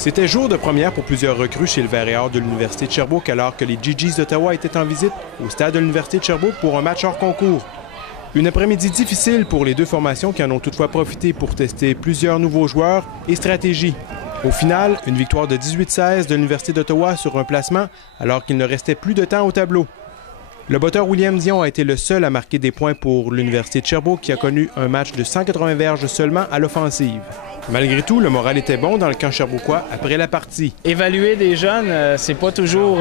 C'était jour de première pour plusieurs recrues chez le Vert et Or de l'Université de Sherbrooke alors que les GGs d'Ottawa étaient en visite au stade de l'Université de Sherbrooke pour un match hors concours. Une après-midi difficile pour les deux formations qui en ont toutefois profité pour tester plusieurs nouveaux joueurs et stratégies. Au final, une victoire de 18-16 de l'Université d'Ottawa sur un placement alors qu'il ne restait plus de temps au tableau. Le botteur William Dion a été le seul à marquer des points pour l'Université de Sherbrooke qui a connu un match de 180 verges seulement à l'offensive. Malgré tout, le moral était bon dans le camp sherbrookois après la partie. Évaluer des jeunes, c'est pas toujours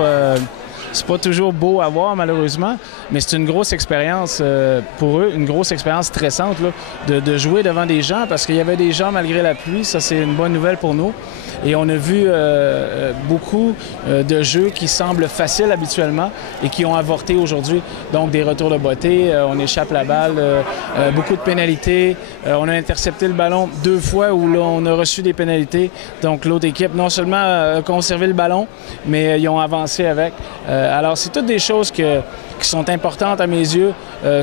beau à voir malheureusement, mais c'est une grosse expérience pour eux, une grosse expérience stressante là, de jouer devant des gens parce qu'il y avait des gens malgré la pluie, ça c'est une bonne nouvelle pour nous. Et on a vu beaucoup de jeux qui semblent faciles habituellement et qui ont avorté aujourd'hui. Donc des retours de beauté, on échappe la balle, beaucoup de pénalités. On a intercepté le ballon 2 fois où là, on a reçu des pénalités. Donc l'autre équipe non seulement a conservé le ballon, mais ils ont avancé avec. Alors c'est toutes des choses qui sont importantes à mes yeux,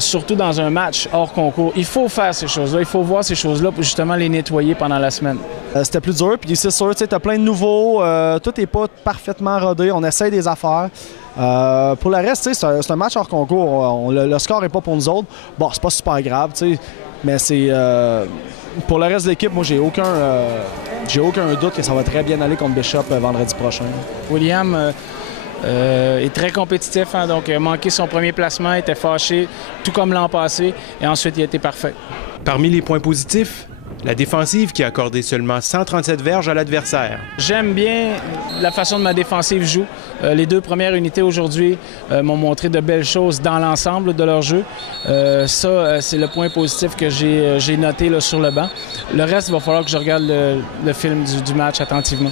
surtout dans un match hors concours. Il faut faire ces choses-là, il faut voir ces choses-là pour justement les nettoyer pendant la semaine. C'était plus dur, puis c'est sûr, tu as plein de nouveaux, tout n'est pas parfaitement rodé, on essaye des affaires. Pour le reste, c'est un match hors concours, le score n'est pas pour nous autres. Bon, c'est pas super grave, mais c'est pour le reste de l'équipe, moi j'ai aucun doute que ça va très bien aller contre Bishop vendredi prochain. William est très compétitif, hein, donc il a manqué son premier placement, il était fâché, tout comme l'an passé, et ensuite il a été parfait. Parmi les points positifs, la défensive qui a accordé seulement 137 verges à l'adversaire. J'aime bien la façon dont ma défensive joue. Les 2 premières unités aujourd'hui m'ont montré de belles choses dans l'ensemble de leur jeu. Ça, c'est le point positif que j'ai noté là, sur le banc. Le reste, il va falloir que je regarde le film du match attentivement.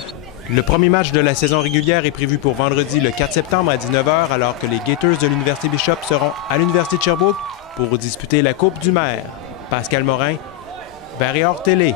Le premier match de la saison régulière est prévu pour vendredi le 4 septembre à 19h alors que les Gators de l'Université Bishop seront à l'Université de Sherbrooke pour disputer la Coupe du Maire. Pascal Morin, Vert et Or Télé.